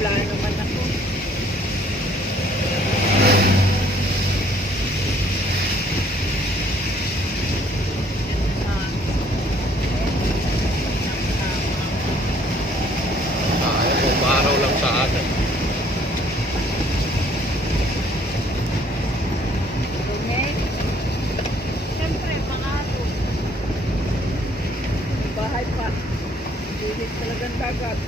plano naman ako. Ayaw mo, araw lang sa atin. Siyempre, pangato. May bahay pa. Dilit talagang dagat.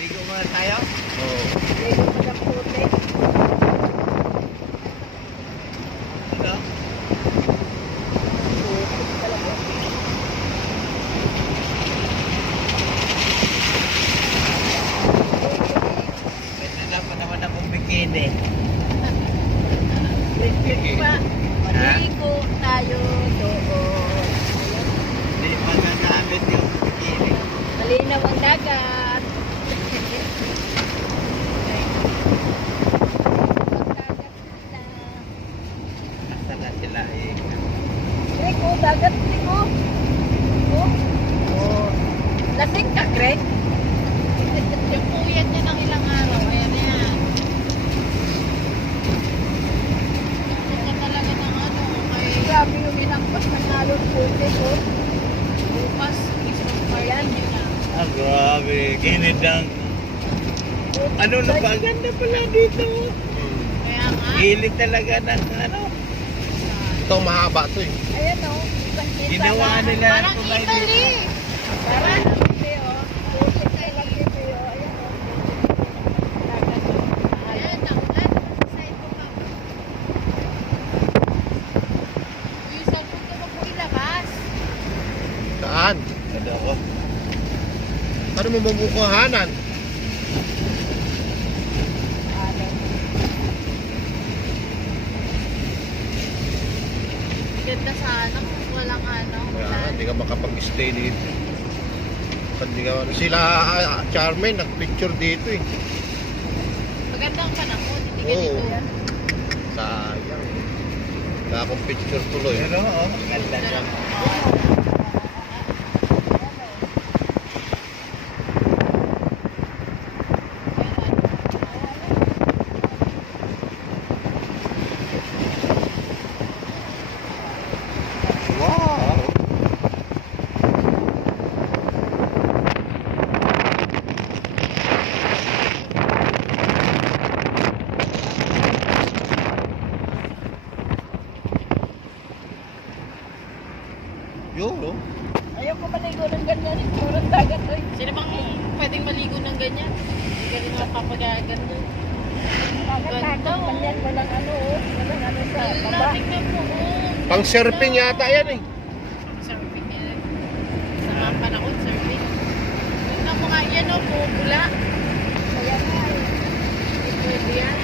Ligo muna tayo. Oo. Ligo pa ng puti. Ano? Puti talaga. May tanda pa naman akong bikini. Liquid pa. Maligo tayo doon. Hindi pa gagamit yung bikini. Malinaw ang dagat. Asa na sila eh. Greg, oh, dagat, Greg, oh. Oh. Oh. Lasing ka, Greg? Yung puyat niya ng ilang araw, ayan yan. Gusto ka talaga ng ano, kay Grabe yung inangkot ng halong puti, oh. bukas, Christmas party Ayan. niya na. Ah, grabe. Ginid ng... Ano na ba? Ganda pala dito. Kaya nga, Hilig talaga ng ano. Ito mahaba to eh. Ayan, oh. Kitang-kita Ginawa na. nila parang ito may Italy. Parang hindi, oh. Puti talaga dito, oh. Ayan, oh. Dagat, oh. Ayan, naulan. Sa ito ka. Yung cellphone ko po ilabas. Saan? Ano ko? Ano mo mabukuhanan? Alam. Ganda sana kung walang ano, Kaya ulan. hindi ka makapag-stay dito. Hindi ka, sila Charmaine nag-picture dito eh. Magandang panahon, hindi Oo. ganito. Ayan. Sayang. Wala akong picture tuloy. Pero oh, ganda siya. Wow! Yun, no? Ayaw ko maligo ng ganyan. Turang dagat, oh. Sino bang pwedeng maligo ng ganyan? Hindi ka rin mapapagaganda. Nakakatakot man yan. Walang ano, oh. Walang ano sa baba. Wala, tingnan mo, oh. Pang surfing yata yan eh. Surfing nila. Sa mga panahon, surfing. Tingnan mo nga yan, oh, pupula. Kaya nga, eh. Hindi pwede yan.